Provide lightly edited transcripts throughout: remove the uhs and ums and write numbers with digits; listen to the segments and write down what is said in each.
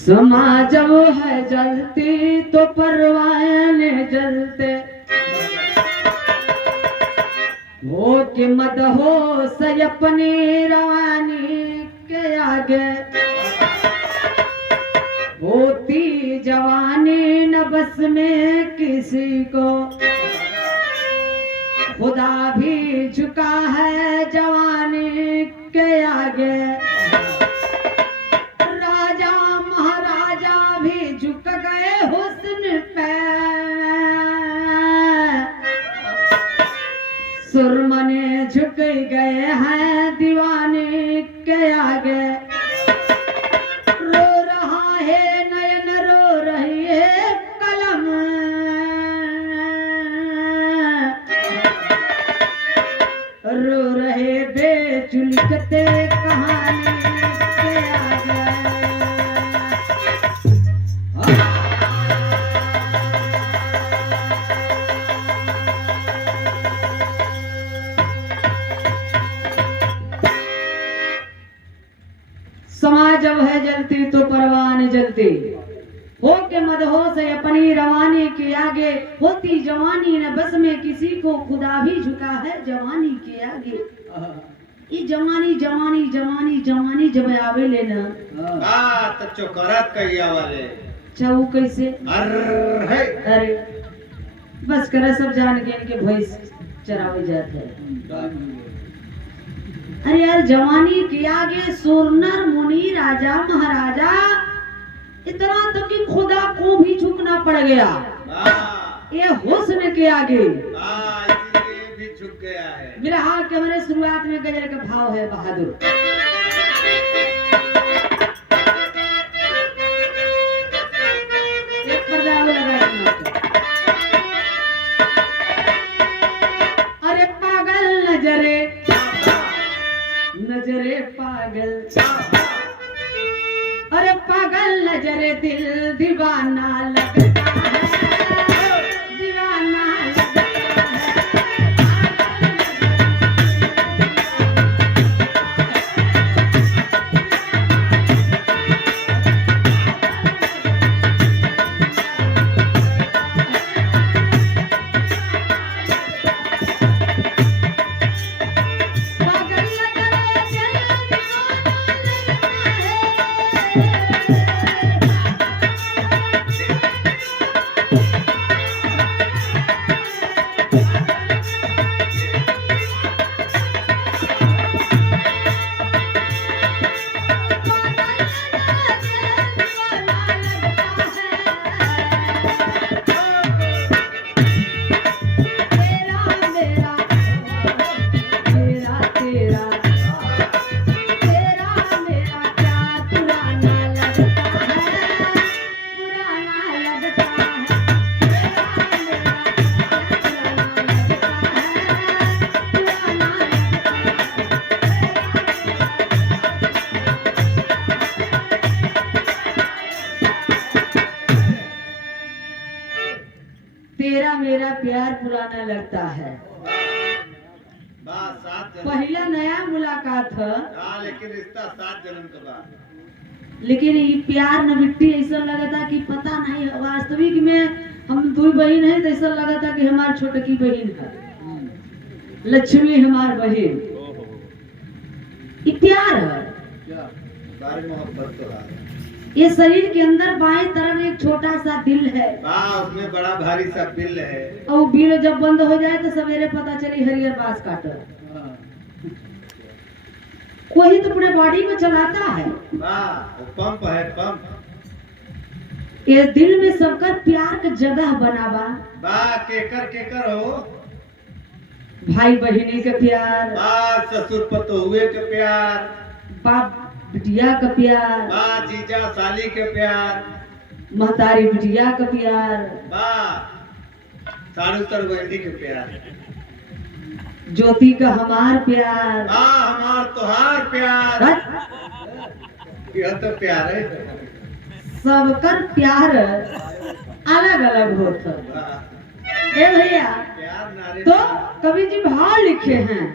समा जब है जलती तो परवाने जलते, हो कि मत हो सही अपनी रवानी के आगे, होती जवानी न बस में किसी को, खुदा भी झुका है जवानी के आगे, राजा महाराजा भी झुक गए हुस्न पे, सुरमने झुक गए हैं दीवाने के आगे, रो रहा है नयन रो रही है कलम, रो रहे बेचुलकते कहानी के आगे। समा जब है जलती तो परवाने जलती, हो के मदहोश है अपनी रवानी के आगे, होती जवानी न बस में किसी को, खुदा भी झुका है जवानी के आगे। ये जवानी जवानी जवानी जवानी जब आवे लेना तो चोकरत कहिया वाले चाऊ कैसे अरे अरे बस करा सब जान के इनके भैंस चरावे जाते हैं। अरे यार जवानी के आगे सोरनर मुनि राजा महाराजा, इतना तक कि खुदा को भी झुकना पड़ गया ये हुस्न के आगे। ये भी झुक गया है। मेरा हाल के मेरे शुरुआत में गजल का भाव है बहादुर। एक पर्दा और लगा देना। अरे पागल नजरे नजरे पागल, अरे पागल नजरे दिल दीवाना लगता है, दीवाना लगता तेरा मेरा प्यार पुराना लगता है। पहला नया मुलाकात है, लेकिन रिश्ता 7 जन्म के बाद। लेकिन ये प्यार न मिट्टी ऐसा लगा था कि पता नहीं वास्तविक में हम दो बहन है, तो ऐसा लगा था कि हमारी छोटकी बहन है, लक्ष्मी हमार बहन। ये प्यार है, मोहब्बत तो है। ये शरीर के अंदर बाएं तरफ एक छोटा सा दिल है, उसमें बड़ा भारी सा बिल है, और बिल जब बंद हो जाए तो सवेरे पता चली हरियर बांस काटो। वही तो पूरे बॉडी को चलाता है। पंप है पंप। ये दिल में सबका प्यार का जगह बना बा। केकर हो, भाई बहिनी का प्यार, ससुर पतोहुए के प्यार, बाप बिटिया का प्यार, जीजा साली के प्यार, महतारी बिटिया का प्यार, साड़ू तरवंडी के प्यार, ज्योति का हमार प्यार, हमार तोहार प्यार। यह तो प्यार है। सबकर प्यार अलग अलग होता है भैया। तो कवि जी भाव लिखे हैं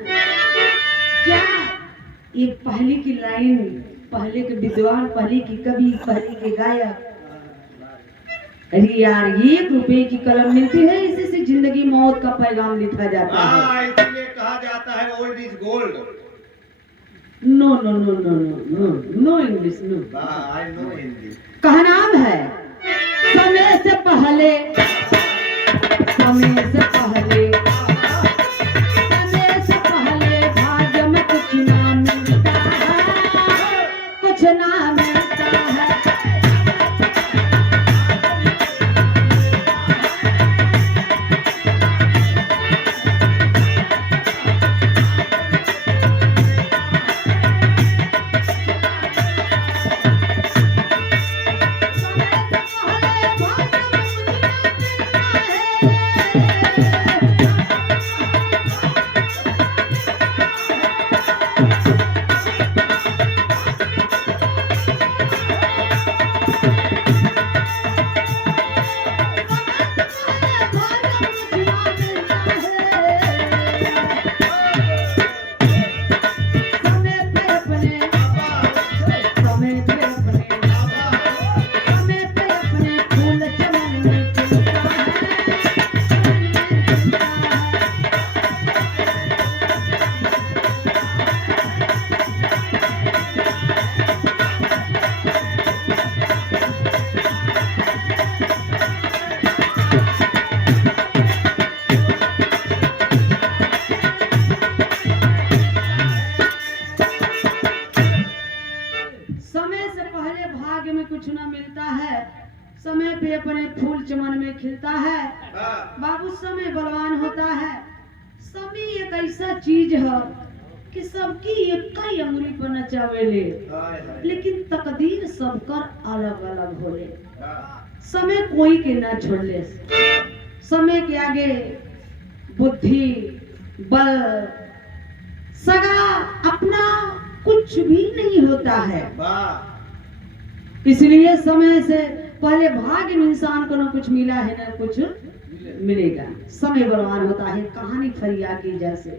क्या? ये पहली की लाइन पहले के विद्वान, पहले की कवि, पहले के गायक। अरे यार, 1 रुपए की कलम मिलती है, इसी से जिंदगी मौत का पैगाम लिखा जाता है। हाँ, इसीलिए कहा जाता है old is gold. No no no no no no no English no. I know Hindi. कहा नाम है समय से पहले, समय से पहले, समय से पहले भाग्य में कुछ ना मिलता है, कुछ ना मिलता है। कुछ न मिलता है, समय पे अपने फूल चमन में खिलता है। बाबू समय बलवान होता है। समय एक ऐसा चीज है कि सबकी एक ही अंगुली पर नचावेले, लेकिन तकदीर सबकर अलग अलग होले। समय कोई के ना छोड़ले। समय के आगे बुद्धि, बल, सगा अपना कुछ भी नहीं होता है। इसलिए समय से पहले भाग्य में इंसान को न कुछ मिला है न कुछ मिलेगा। समय बलवान होता है। कहानी फरिया की जैसे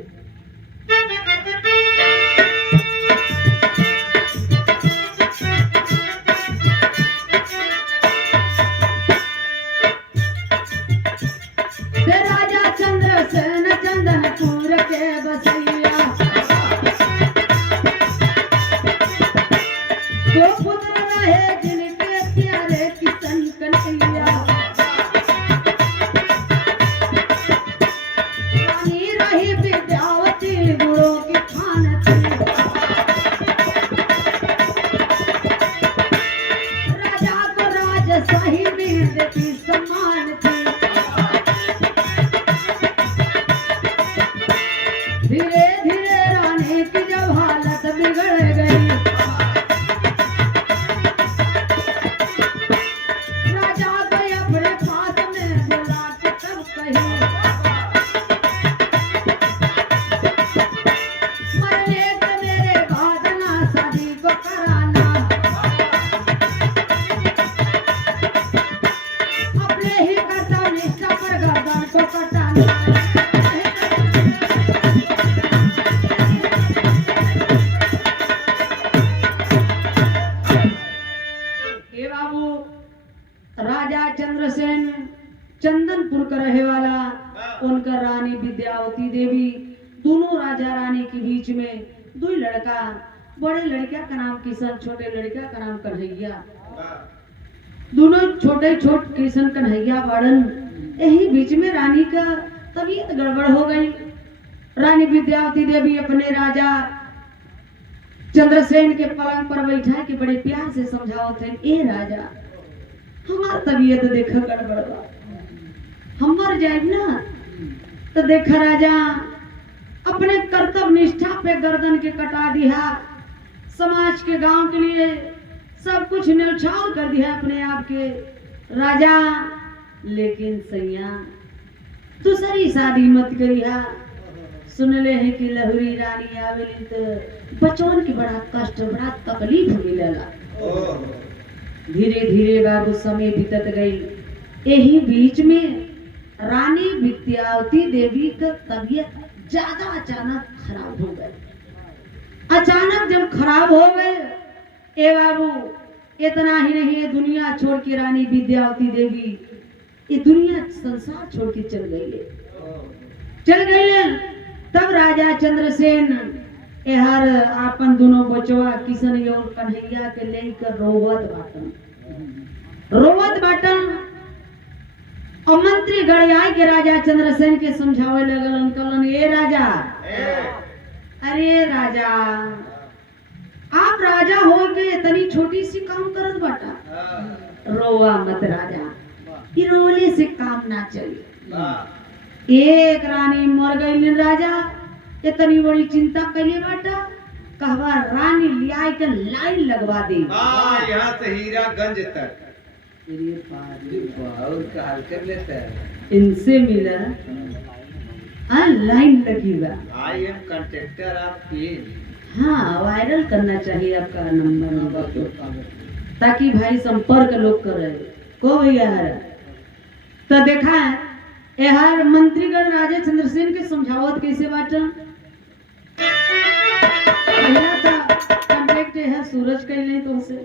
राजा चंद्रसेन चंदनपुर के बसैया, दो पुत्र रहे जिनके प्यारे किशन कन्हैया। रानी रही विद्यावती गुणों की खान थी, राजा को राजशाही में देती सम्मान थी। धीरे धीरे रानी की जब हालत बिगड़ गई, राजा को अपने पास में बुला के तब कही, मरने के मेरे बाद ना शादी को कराना, अपने ही कर्तव्य निष्ठा पर गर्दन को कटाना। राजा चंद्रसेन चंदनपुर का रहे वाला, उनका रानी विद्यावती देवी, दोनों राजा रानी के बीच में 2 लड़का। बड़े लड़का का नाम किशन, छोटे लड़का का नाम कन्हैया। दोनों छोटे किशन कन्हैया बड़न। यही बीच में रानी का तबीयत गड़बड़ हो गई। रानी विद्यावती देवी अपने राजा चंद्रसेन के पलंग पर बैठा के बड़े प्यार से समझाओ थे, ए राजा, हमार तबीयत देखा गड़बड़ बा, हम मर जाए ना। तो देखा राजा अपने कर्तव्य निष्ठा पे गर्दन के कटा दिया, समाज के गांव के लिए सब कुछ न्यौछावर कर दिया अपने आप के राजा। लेकिन सैया दूसरी शादी मत करिया। सुन ले है कि लहुरी रानी आवेली तो बचवन के बड़ा कष्ट, बड़ा तकलीफ मिलेला। धीरे धीरे बाबू समय बीतत गई। यही बीच में रानी विद्यावती देवी का तबीयत ज्यादा अचानक खराब हो गई। अचानक जब खराब हो गए ए बाबू इतना ही नहीं, ये दुनिया छोड़ के रानी विद्यावती देवी ये दुनिया संसार छोड़ के चल गई। तब राजा चंद्रसेन हर अपन दोनों बचवा किशन और कन्हैया के लेकर रोवत बाटन और मंत्री गड़ियाई के राजा चंद्रसेन के समझावे लगल। कहलन ए राजा, अरे राजा आप राजा हो के इतनी छोटी सी काम करत बाटा, रोवा मत राजा, ये रोले से काम ना चले। एक रानी मर गई राजा, इतनी बड़ी चिंता कैले बाटा, कहवा रानी लिया के लाइन लगवा दे यहाँ से हीरागंज तक और काल कर लेता है इनसे मिला लाइन लगी बा। I am contractor of film. हाँ वायरल करना चाहिए आपका नंबर ताकि भाई संपर्क लोग करे को भैया। तो देखा है यार मंत्रीगण राजा चंद्रसेन के समझावत कैसे बाटन। पहला था कॉन्ट्रैक्ट है सूरज कैले तो से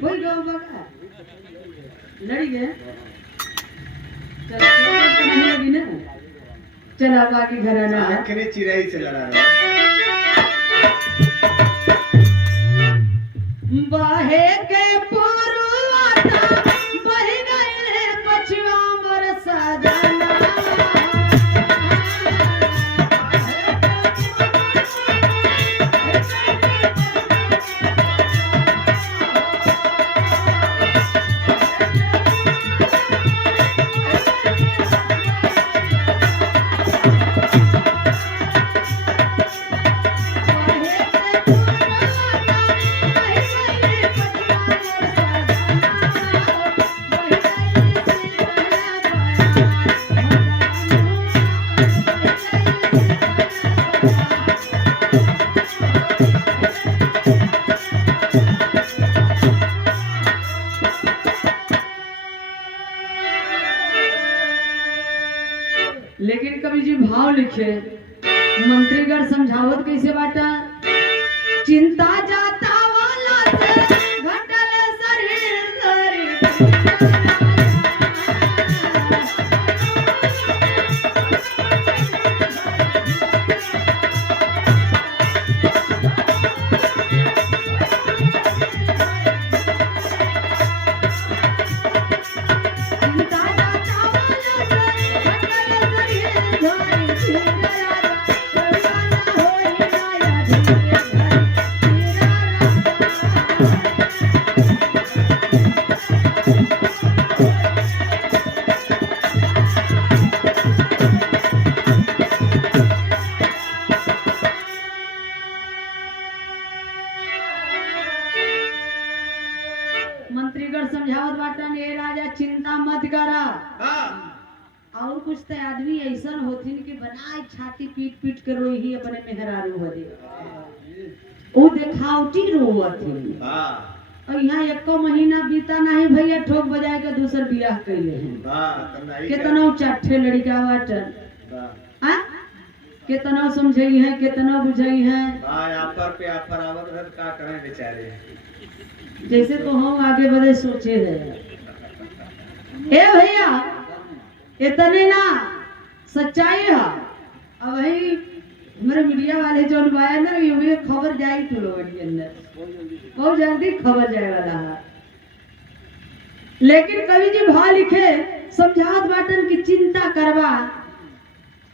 कोई गाँव बगा लड़ी गए, नहीं लगी ना, चला बाकी घराना है चिड़ाई से लड़ा रहा बहे के पुरवाता बह गए पछवा मोर सजना। लेकिन कवि जी भाव लिखे मंत्रीगण समझावत कैसे बाटा। चिंता जाता वाला से घटल शरीर धरि मंत्रीगण समझावत बाटन ए राजा चिंता मत करा। और कुछ तो आदमी ऐसा होथिन कि बनाए छाती पीट पीट कर रोई ही अपने मेहरारू बदे वो देखावटी रोवथिन। और यहाँ एक महीना बीता नहीं भैया ठोक बजाए के दूसर बियाह कैले हैं। कितना चाठे लड़का बाटन कितना समझई है कितना बुझई है। आफर पे आफर आवत रह का करें बेचारे। जैसे तो हम आगे बढ़े सोचे है ए भैया इतने ना सच्चाई है। अब वही हमारे मीडिया वाले जो अनुवाया ना ये खबर जाई तो लोगों के अंदर बहुत जल्दी खबर जाए वाला है। लेकिन कवि जी भाव लिखे समझात बाटन की चिंता करवा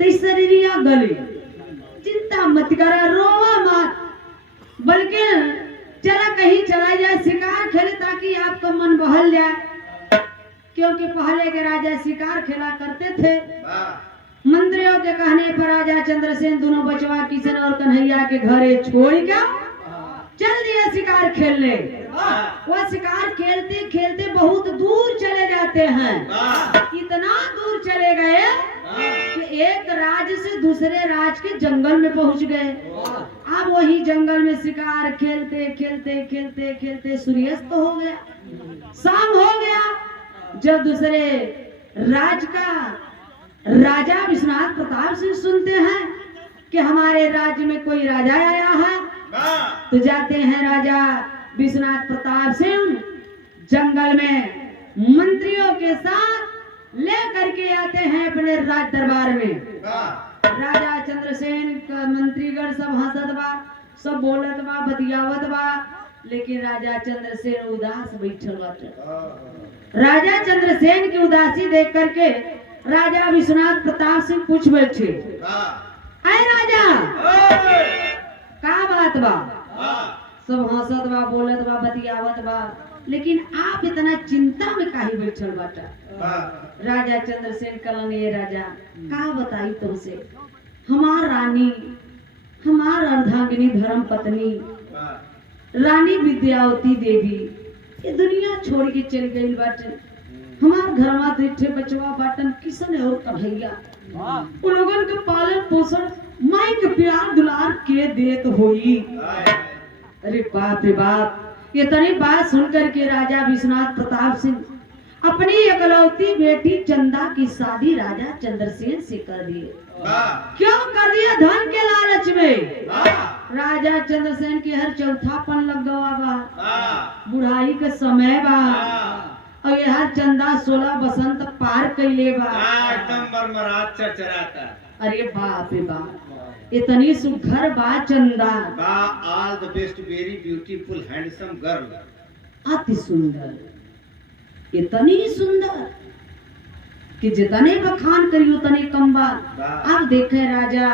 ते शरीरिया गली चिंता मत करा रोवा मत बल्कि चला कहीं चला जाए शिकार खेले ताकि आपका मन बहल जाए। क्योंकि पहले के राजा शिकार खेला करते थे। मंत्रियों के कहने पर राजा चंद्रसेन दोनों बचवा किशन और कन्हैया के घरे छोड़ के चल दिया शिकार खेलने। वो शिकार खेलते खेलते बहुत दूर चले जाते हैं। इतना दूर चले गए कि एक राज्य से दूसरे राज्य के जंगल में पहुंच गए। अब वही जंगल में शिकार खेलते खेलते खेलते खेलते सूर्यास्त हो गया, शाम हो गया। जब दूसरे राज्य का राजा विश्वनाथ प्रताप सिंह सुनते हैं कि हमारे राज्य में कोई राजा आया है हाँ तो जाते हैं राजा विश्वनाथ प्रताप सिंह जंगल में मंत्रियों के साथ लेकर के आते हैं अपने राज दरबार में। हाँ राजा चंद्रसेन का मंत्रीगण सब हंसत बा, सब बोलत बा, बतियावत बा, लेकिन राजा चंद्रसेन उदास बैठल बाटे। राजा चंद्रसेन की उदासी देख करके राजा विश्वनाथ प्रताप सिंह पूछ बैठे, अरे राजा का बात बा? सब हंसत बा, बोलत बा, बतियावत बा, लेकिन आप इतना चिंता में काहे बैठल बाटा? राजा चंद्रसेन कहलन, ये राजा का बताई तुमसे, हमार रानी, हमार अर्धांगिनी धर्म पत्नी रानी विद्यावती देवी ये दुनिया छोड़ के चल गई बाटे। हमार घरमा बैठे बचवा बाटन किसन और कन्हैया, उन लोगन के पालन पोषण माई के प्यार दुलार के देत होई। अरे बाप रे बाप, ये तनी बात सुनकर के राजा विश्वनाथ प्रताप सिंह अपनी इकलौती बेटी चंदा की शादी राजा चंद्रसेन से कर दिए। क्यों कर दिया? धन के लालच में। राजा चंद्रसेन के हर चौथापन लग गवा बा, बुढ़ाई का समय बा, और ये हर चंदा 16 बसंत पार कैले बा, एकदम मरमरात चरचराता। अरे बाप रे बाप, इतनी सुघर बा चंदा, बा all the best, very beautiful handsome girl, अति सुंदर, इतनी सुंदर कि जितने बखान करी उतने कम बा। अब देखे राजा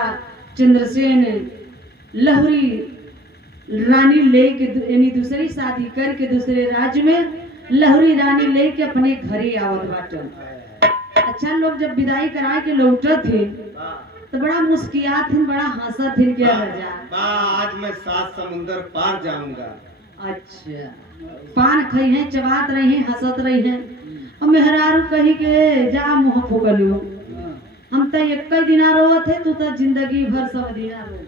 चंद्रसेन लहुरी रानी लेके यानी दूसरी शादी करके दूसरे राज्य में लहुरी रानी लेके अपने घरे आवत बाटन। अच्छा, लोग जब विदाई करा के लौटत थे तो बड़ा मुस्कियात थे, बड़ा हंसत थे क्या राजा? आज मैं 7 समुंदर पार जाऊंगा। अच्छा, पान खई है, चबात रही है, हंसत रही है, और मेहरारू कही के जा मुँह फुगलू, हम तो एक दिना रोवत है, तू तो जिंदगी भर सब दिना रो।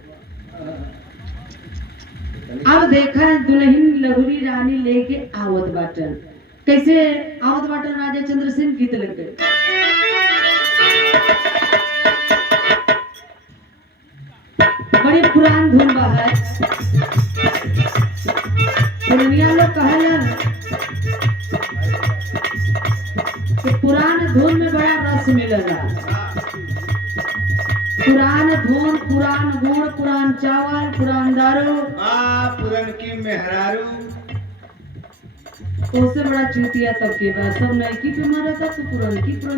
अब देखा दुल्हन लहुरी रानी लेके आवत बाटन, कैसे आवत बाटन? राजा चंद्रसेन गीत लग गए, बड़ी पुरान धुन बा है, पुरनिया लोग कहलन कि पुरान धुन में बड़ा रस मिलेला। पुरान धुन, पुरान गुड़, पुरान चावल, पुरान दारू, पुरन की मेहरारू, तो उससे बड़ा चूतिया तब के बाद सब नईकी पे मरा था, तो पुरन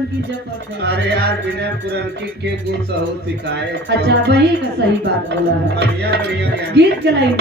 की जब। अरे यार, बिना पुरन की के गुण सहूर सिखाए। अच्छा, वही का सही बात बोला है, बढ़िया बढ़िया गीत के लाइन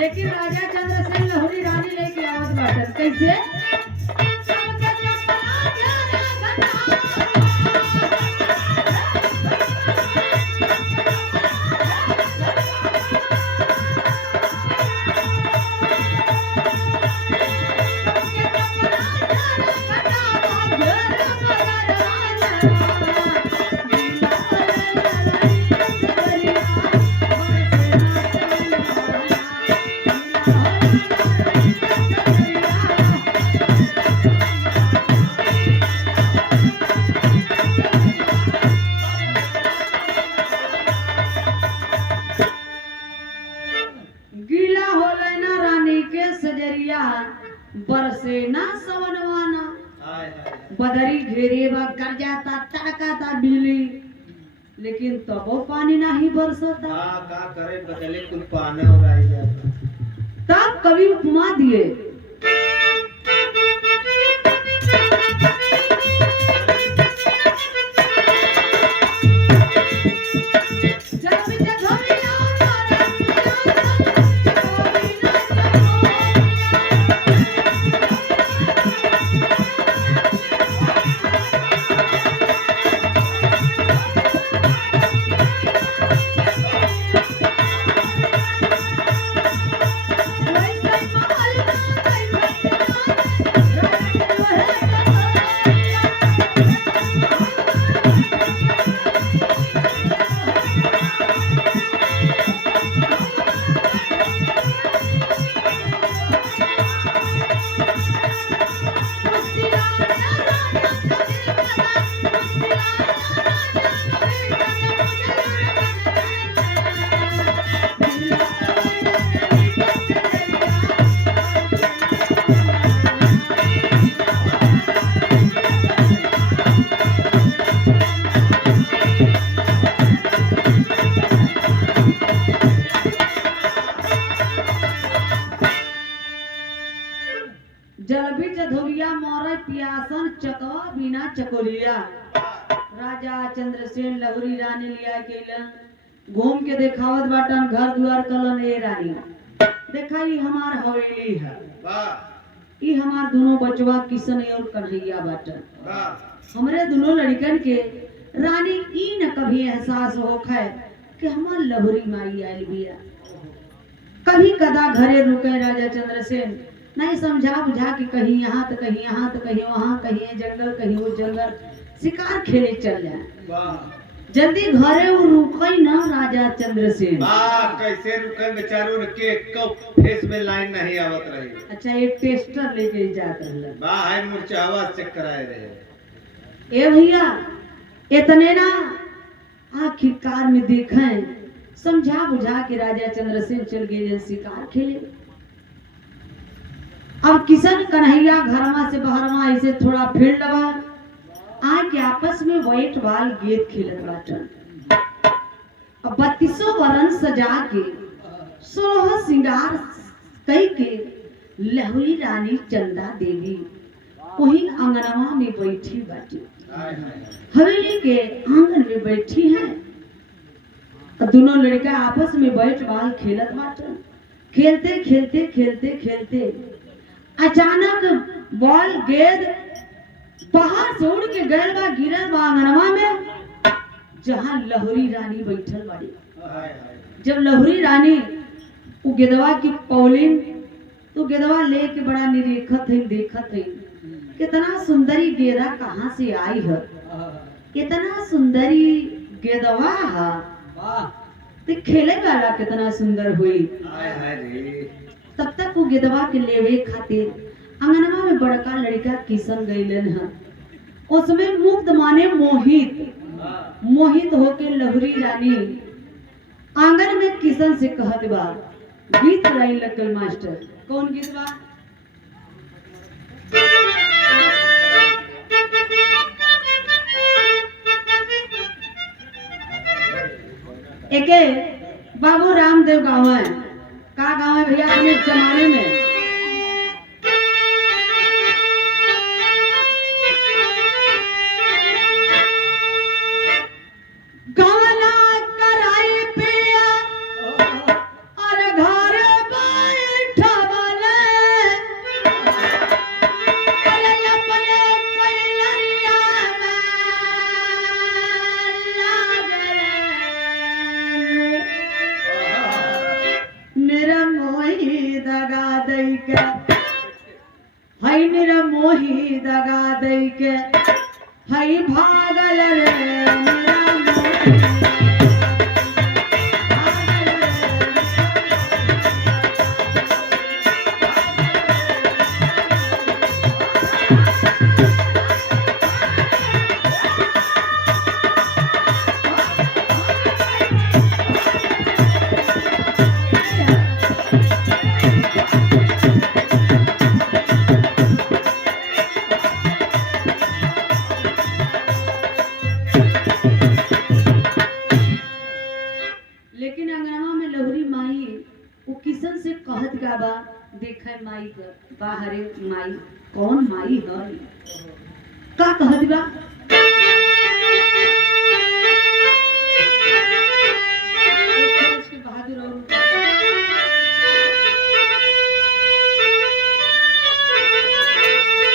लेकिन राजा चंद्रसेन लहुरी रानी लेके आवत बाटन, कैसे? भैया बरसे ना सवनवाना, हाय हाय बदरी घेरे बा कर जाता तड़काता बिजली, लेकिन तबो पानी नहीं बरसता। का करे बदले कुल पाना हो रही जाता। तब कवि उपमा दिए, जल बिच धोबिया मोर पियासन चकवा बिना चकोरिया। राजा चंद्रसेन लहुरी रानी लिया केलन, घूम के देखावत बाटन घर द्वार कलन। ए रानी देखा ई हमार हवेली है, वाह ई हमार दोनों बचवा किशन और कन्हैया बाटन। वाह हमरे दोनों लड़कन के रानी ई न कभी एहसास होखे कि हमार लहुरी माई आइल बिया। कभी कदा घरे रुके राजा चंद्रसेन, नहीं समझा बुझा कि कहीं यहाँ तो कहीं यहाँ तो कहीं वहाँ, कहीं ये जंगल कहीं वो जंगल, शिकार खेले चल जाए। वाह जल्दी घरे वो रुकई ना राजा चंद्रसेन। वाह कैसे रुके बेचारों के फेस में लाइन नहीं आवत रही। अच्छा ये टेस्टर लेके जात रहलन। वाह है मुरचावा चेक कराए रहे। ए भैया इतने ना आखिरकार में देखें, समझा बुझा के राजा चंद्रसेन चल गए शिकार खेले। अब किशन कन्हैया घरमा से बहरमा ऐसे थोड़ा फील्ड बा आके आपस में बैट बॉल गेंद खेलत बाटन। अब 32 वरन सजा के 16 श्रृंगार कई के लहुरी रानी चंदा देवी वही आंगनवा में बैठी बाटी। हाय हाय हवेली के आंगन में बैठी है। दोनों लड़का आपस में बैट बॉल खेलत बाटन। खेलते खेलते खेलते खेलते अचानक बॉल गेंद बाहर से उड़ के गयल बा, गिरल बा आंगनवा में जहां लहुरी रानी बैठल बाड़ी। हाय हाय जब लहुरी रानी वो गेदवा की पौलिन तो गेदवा लेके बड़ा निरीखत है, देखत है कितना सुंदरी गेदा कहाँ से आई है, कितना सुंदरी गेदवा है, तो खेले वाला कितना सुंदर हुई। हाय हाय रे तब तक वो गेदवा के लेवे खातिर अंगनवा में बड़का लड़का किशन गईलन है। उसमें मुग्ध माने मोहित होके लहुरी रानी आंगन में किशन से कहत बा, गीत लाइन लगल मास्टर। कौन गीत बा? एके बाबू रामदेव गाँव है। का गाँव है भैया? अपने जमाने में गवना कराई पिया और घर बैठवले अरे अपने कोइलरिया में लागले मेरा मोही दगा दई के, हई मेरा मोही दगा दई के, हई भागल रे मेरा मोही किशन से कहत का बा देखे माई कर बाहरे माई कौन माई है का कहत बा एक के बहादुर और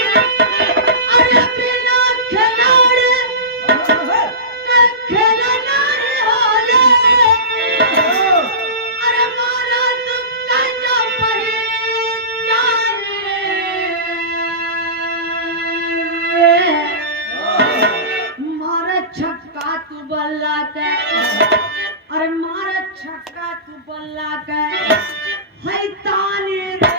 अरे बिना खिलाड़ी खेलना रे होले अरे मारा तू कंजा पहचान मारा छक्का तू बल्ला के अरे मारा छक्का तू बल्ला के है ताने रे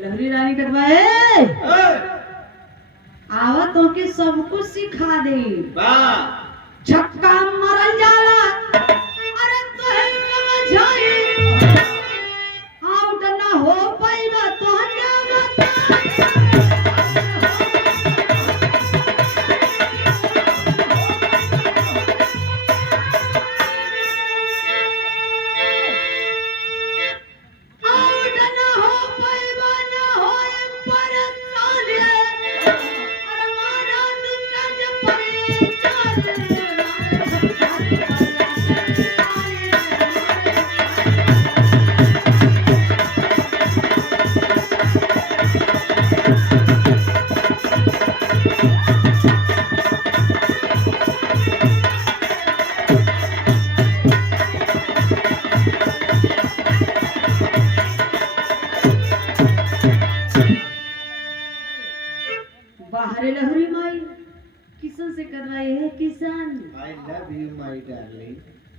लहरी रानी कटवाए आवा तो के सब कुछ सिखा दे छक्का मरल जाला अरे तोहे समझाई आउट ना हो पाइबा तो क्या आउट ना हो पाइबा ना होए परेशान अरे मारा तू कंज बाहरे लहरी माई किशन से करवाए है किसान I love you my darling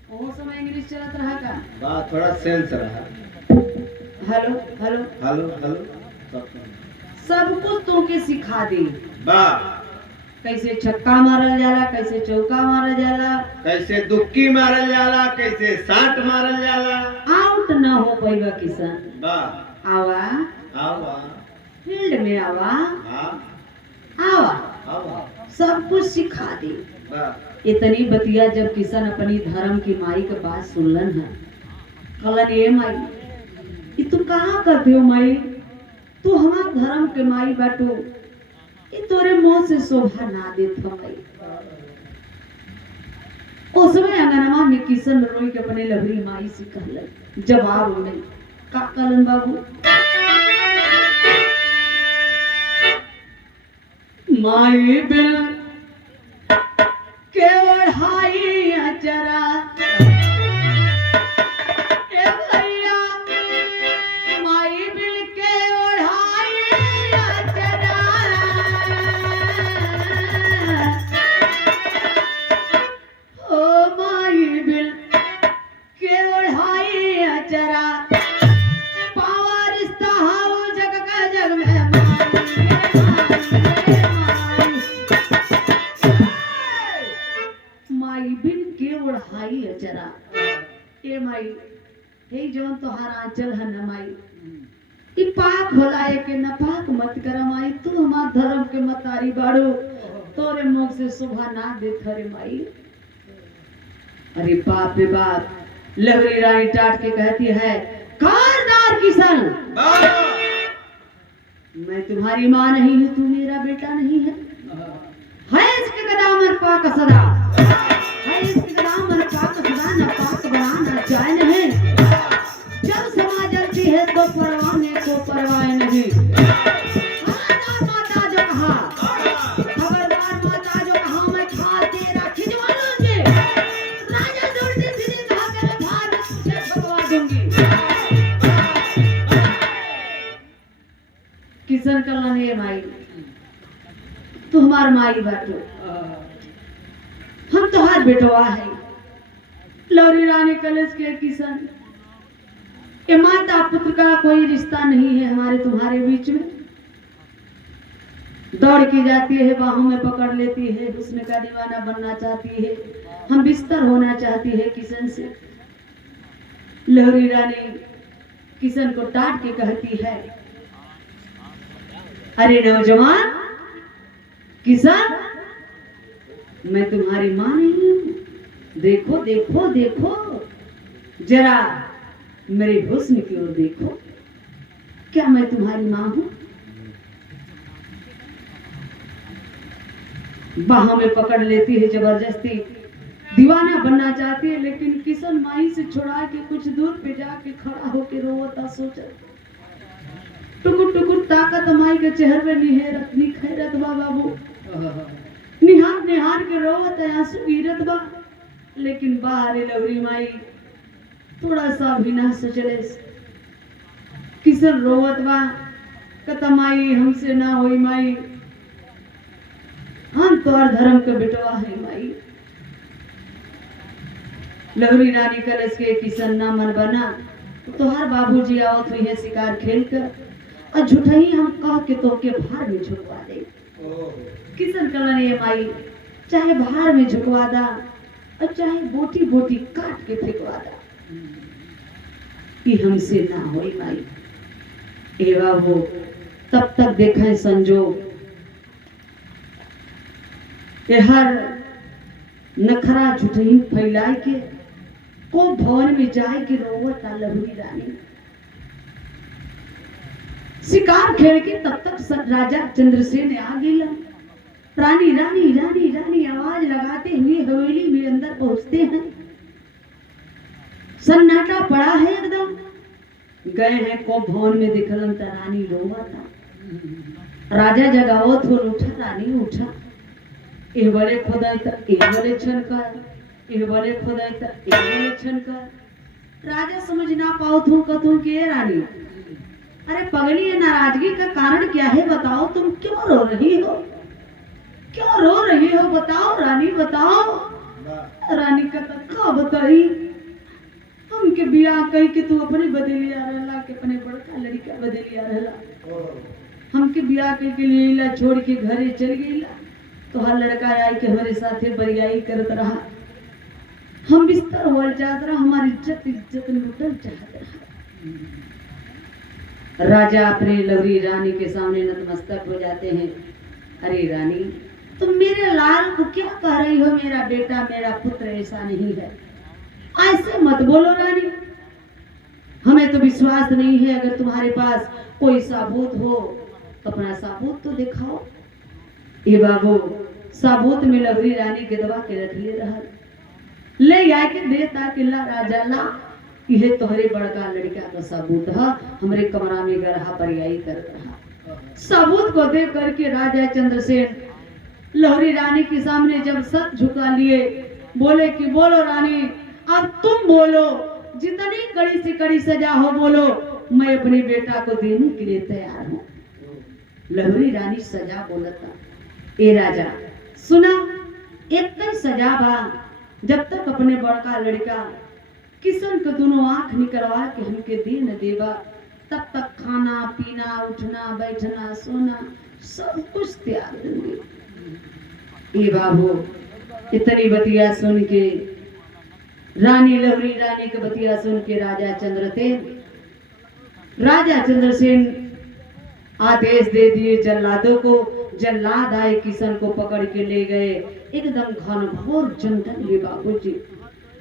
वो समय इंग्लिश चलत रहा का बात थोड़ा सेंस रहा हेलो हेलो हेलो हेलो सब कुछ तो के सिखा दे बा कैसे छक्का मारल जाला कैसे चौका मारल जाला कैसे दुक्की मारल जाला कैसे साट मारल जाला आउट ना हो पाइबा किसान बा आवा आवा फील्ड में आवा हाँ आवा आवा सब कुछ सिखा दे बा इतनी बतिया जब किसान अपनी धर्म की माई के बात सुनलन है कहलन ये माई ये तू कहाँ करते हो माई तू हमार धर्म के माई बाटो ये तोरे मुंह से शोभा ना देत हो माई उस समय अंगनमा में किशन रोई के अपने लहरी माई से कहलन जवाब में का कहलन बाबू माई बिल के ओढ़ाई अचरा ए भैया माई बिल के ओढ़ाई अचरा ओ माई बिल के ओढ़ाई अचरा पावा रिश्ता हाउ जग का जग में माई बिन के ओढ़ाई अचरा ए माई हे जौन तोहार आंचल है न माई ई पाक होला के नपाक मत कर माई तू हमार धर्म के मतारी बाड़ो तोरे मुख से शोभा ना देत रे माई अरे बाप रे बाप लहरी रानी टाट के कहती है कारदार किसान मैं तुम्हारी माँ नहीं हूँ तू मेरा बेटा नहीं है इसके कदामर पाक सदा है इसके कदामर पाक सदा न पाक बनाना चाहे नहीं जब समा जलती है तो परवाने को परवाह नहीं खबरदार माता जो कहा खबरदार माता जो कहा मैं खा तेरा खिंचवा लूंगी राजा दूरती सीधी कहा के मैं भारत से छुड़वा दूंगी किशन कलन ये माई तू हमार माई बाटो हम तोहार बेटवा है लौरी रानी कलेश के किशन ये माता पुत्र का कोई कोई रिश्ता नहीं है हमारे तुम्हारे बीच में। दौड़ की जाती है, बाहों में पकड़ लेती है, हुस्न का दीवाना बनना चाहती है, हम बिस्तर होना चाहती है किशन से। लहरी रानी किशन को डांट के कहती है, अरे नौजवान किशन, मैं तुम्हारी माँ नहीं हूं। देखो देखो देखो, जरा मेरे हुस्न की ओर देखो, क्या मैं तुम्हारी माँ हूं? बाहों में पकड़ लेती है जबरदस्ती, दीवाना बनना चाहती है, लेकिन किशन माही से छुड़ा के कुछ दूर पे जाके खड़ा होके रोता सोचा, टुकुर टुकुर ताकत माई के चेहरे पे निहरत निखरत बा बाबू, निहार निहार के रोवत आंसू गिरत बा, लेकिन बाहर लवरी माई थोड़ा सा भी ना सोचले। किशन रोवत बा, कता माई हमसे ना होई माई, हम तो और धर्म के बेटवा है माई। लहरी रानी कलश के किशन ना मन बना, तो हर बाबूजी आवत हुई है शिकार खेल कर, और झूठही हम कह के तो के भार में झुकवा दे। किशन कलन ये माई, चाहे भार में झुकवा दा और चाहे बोटी बोटी काट के फेंकवा दा, ये हमसे ना होई माई। ए बाबू, तब तक देखें संजोग, ये हर नखरा झूठी फैलाए के को भवन में जाए के रोवत लहरी रानी। शिकार खेल के तब तक राजा चंद्रसेन आ गया। रानी रानी रानी रानी आवाज लगाते हुए हवेली में अंदर पहुंचते हैं। सन्नाटा पड़ा है एकदम। गए हैं को भवन में दिखलन त रानी रोवता। राजा जगावत हो, उठा रानी उठा, ए बड़े खुदाई त ए बड़े छनकर, ए बड़े खुदाई त ए बड़े छनकर। राजा समझ ना पाओ तू कतू के रानी, अरे पगली, ये नाराजगी का कारण क्या है बताओ, तुम क्यों रो रही हो, क्यों रो रही हो, बताओ रानी बताओ। रानी का तक्का बताई, हमके बियाह कही के तू अपने बदलिया रहला के अपने बड़का लड़का बदलिया रहला, हमके बियाह कही के लीला छोड़ के घरे चल गईला, तो हर लड़का आई के हमारे साथे बरियाई करत रहा, हम बिस्तर होल चाहत रहा, हमारी इज्जत इज्जत लूटल चाहत रहा। राजा अपने लवरी रानी के सामने नतमस्तक हो जाते हैं। अरे रानी, तुम मेरे लाल को क्या कह रही हो, मेरा बेटा मेरा पुत्र ऐसा नहीं है, ऐसे मत बोलो रानी, हमें तो विश्वास नहीं है। अगर तुम्हारे पास कोई साबूत हो तो अपना साबूत तो दिखाओ। ये बाबू, साबूत में लवरी रानी के दबा के रख ले रहा, ले आके देता कि ला राजा ला, यह तोहरे बड़का लड़का का सबूत है, हमरे कमरा में गरहा परियाई कर रहा। सबूत को देख करके राजा चंद्रसेन लहरी रानी के सामने जब सत झुका लिए, बोले कि बोलो रानी, अब तुम बोलो, जितनी कड़ी से कड़ी सजा हो बोलो, मैं अपने बेटा को देने के लिए तैयार हूँ। लहरी रानी सजा बोलता, ए राजा सुना, एक तक सजा बा, जब तक अपने बड़का लड़का किशन को दोनों आंख निकलवा के हमके दे न देवा, तब तक खाना पीना उठना बैठना सोना सब कुछ त्याग दूंगी। ए बाबू, इतनी बतिया सुन के रानी लहरी रानी की बतिया सुन के राजा चंद्रसेन आदेश दे दिए जल्लादों को। जल्लाद आए, किशन को पकड़ के ले गए एकदम घनघोर जंगल में। बाबूजी,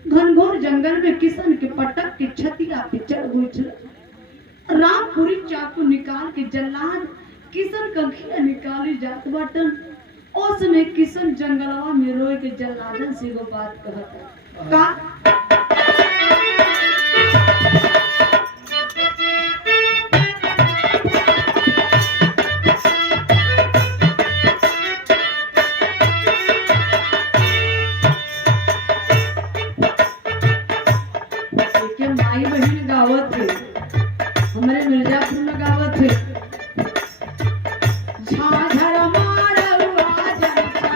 घनघोर जंगल में किशन के पटक के छतिया पे चढ़ गई। रामपुरी चाकू निकाल के जल्लाद किशन का घिया निकाली जात बाटन। उस समय किशन जंगलवा में रोए के जल्लादन से वो बात कहता का माई बहन गावत थे, हमारे मिर्जापुर में गावत थे, झाझर मारवा जनता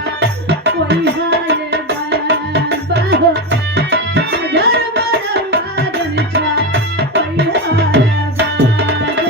कोई हाय बाबा, झाझर मारवा जनता कोई हाय बाबा।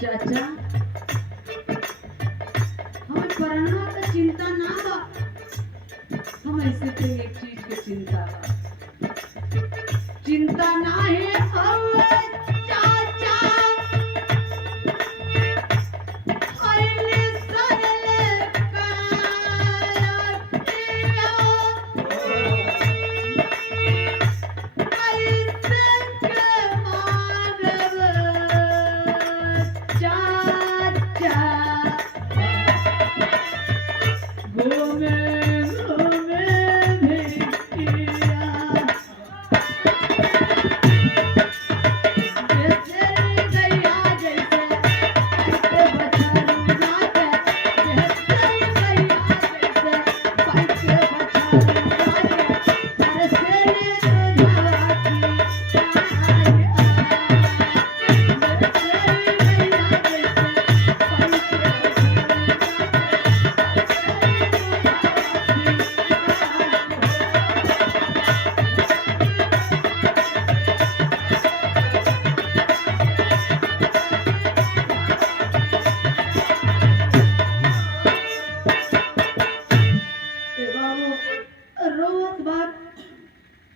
चाचा हमें पराना का चिंता ना बा, हम ऐसे तो एक चीज की चिंता बा, चिंता ना है हवे चाचा आइले सरले काया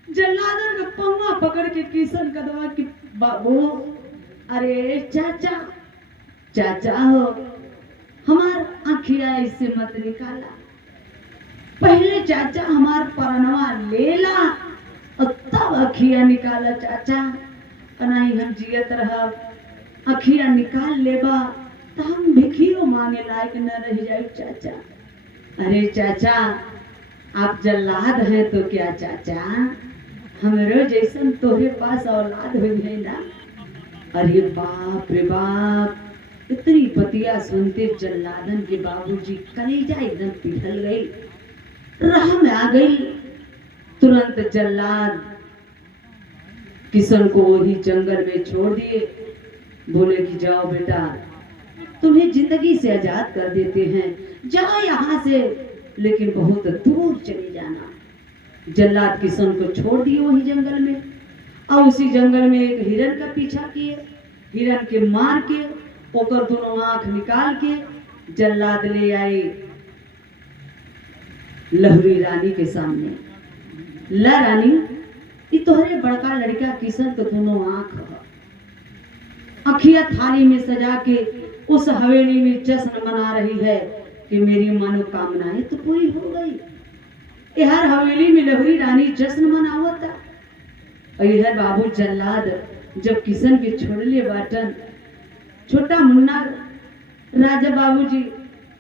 जल्लादन का पौवा पकड़ के किशन कदवा की बाबू, अरे चाचा चाचा हो हमार आँखिया ऐसे मत निकाला, पहले चाचा हमार परनवा लेला और तब आँखिया निकाला चाचा, नहीं हम जियत रह आँखिया निकाल लेबा तो हम भिखियो मांगे लायक न रह जाए चाचा। अरे चाचा आप जल्लाद हैं तो क्या चाचा, हमरो जैसन तोहरे पास औलाद हो गई ना। अरे बाप रे बाप, इतनी पतिया सुनते जल्लादन के बाबूजी कलेजा एकदम पिघल गई, राह में आ गई। तुरंत जल्लाद किशन को वही जंगल में छोड़ दिए, बोले कि जाओ बेटा तुम्हें जिंदगी से आजाद कर देते हैं, जाओ यहाँ से, लेकिन बहुत दूर चले जाना। जल्लाद किशन को छोड़ दिए वही जंगल में, और उसी जंगल में एक हिरन का पीछा किए, हिरन के मार के ओकर दोनों आंख निकाल के जल्लाद ले आए लहरी रानी के सामने। ला रानी, ये तोहरे बड़का लड़का किशन के दोनों आंख अखिया थाली में सजा के उस हवेली में जश्न मना रही है कि मेरी मनोकामनाएं तो पूरी हो गई। हर हवेली में लहरी रानी जश्न मनावता, और यह बाबू जल्लाद जब किशन के छोड़ले बाटन, छोटा मुन्ना राजा बाबूजी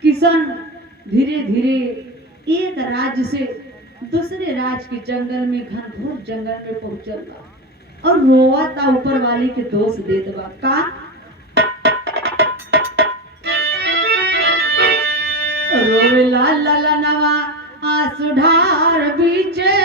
किशन धीरे धीरे एक राज्य से दूसरे राज्य के जंगल में, घनघोर जंगल में पहुंचल बा, और रोवा ता ऊपर वाली के दोष देत बा का रोवे ला ला ला नवा आंसू ढार बीचे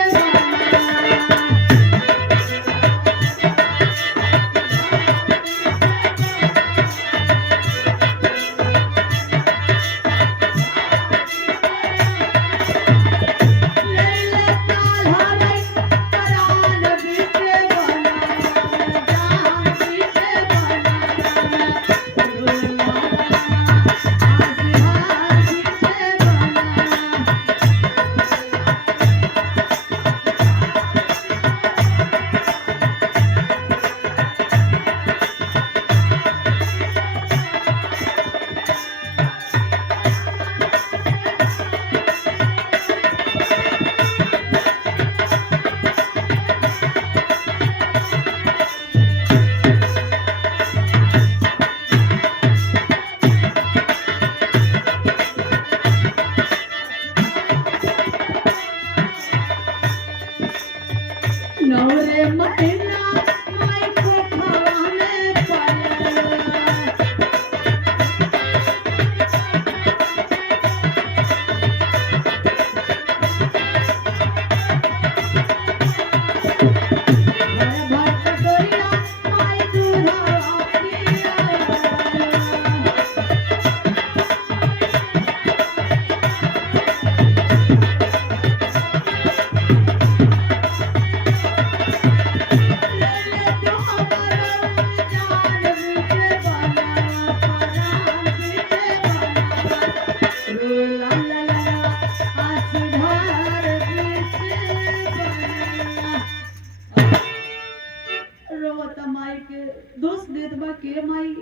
बा के माई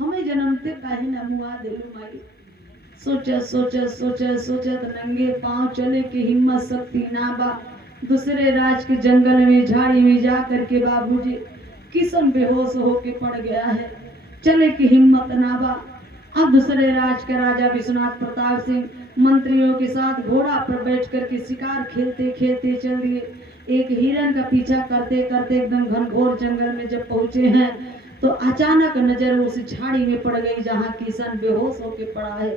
हमें जन्मते काहे न मुआ देलू माई। सोचा तो नंगे पांव चले की हिम्मत शक्ति ना बा। दूसरे राज के जंगल में झाड़ी में जा करके बाबूजी किशन बेहोश होके पड़ गया है, चले की हिम्मत ना बा। अब दूसरे राज का राजा विश्वनाथ प्रताप सिंह मंत्रियों के साथ घोड़ा पर बैठ करके शिकार खेलते खेलते चल दिए। एक हिरन का पीछा करते करते एकदम घनघोर जंगल में जब पहुंचे हैं तो अचानक नजर उस झाड़ी में पड़ गई जहां किशन बेहोश होके पड़ा है।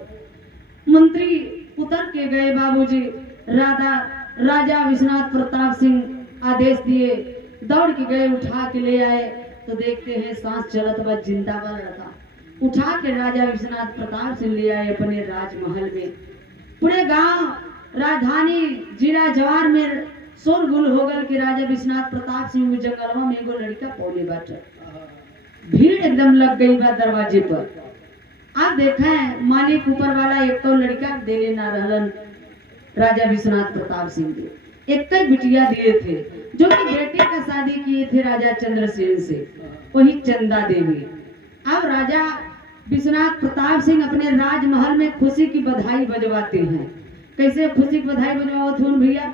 मंत्री उतर के गए बाबूजी। राजा विश्वनाथ प्रताप सिंह आदेश दिए, दौड़ के गए, उठा के ले आए तो देखते हैं सांस चलत बा, जिंदा बा लड़का। उठा के राजा विश्वनाथ प्रताप सिंह ले आए अपने राजमहल में। पूरे गांव राजधानी जिला जवार में शोरगुल हो गल कि राजा विश्वनाथ प्रताप सिंह जंगलवा में एगो लड़का पौले बाटे। भीड़ एकदम लग गई बा दरवाजे पर। आप देखें मालिक ऊपर वाला एक तो लड़का देले ना रहलन राजा विश्वनाथ प्रताप सिंह के, एक तो बिटिया दिए थे जो कि बेटे का शादी किए थे राजा चंद्रसेन से, वही चंदा देवी। अब राजा विश्वनाथ प्रताप सिंह अपने राजमहल में खुशी की बधाई बजवाते हैं। कैसे खुशी की बधाई बजवाओ थून भैया?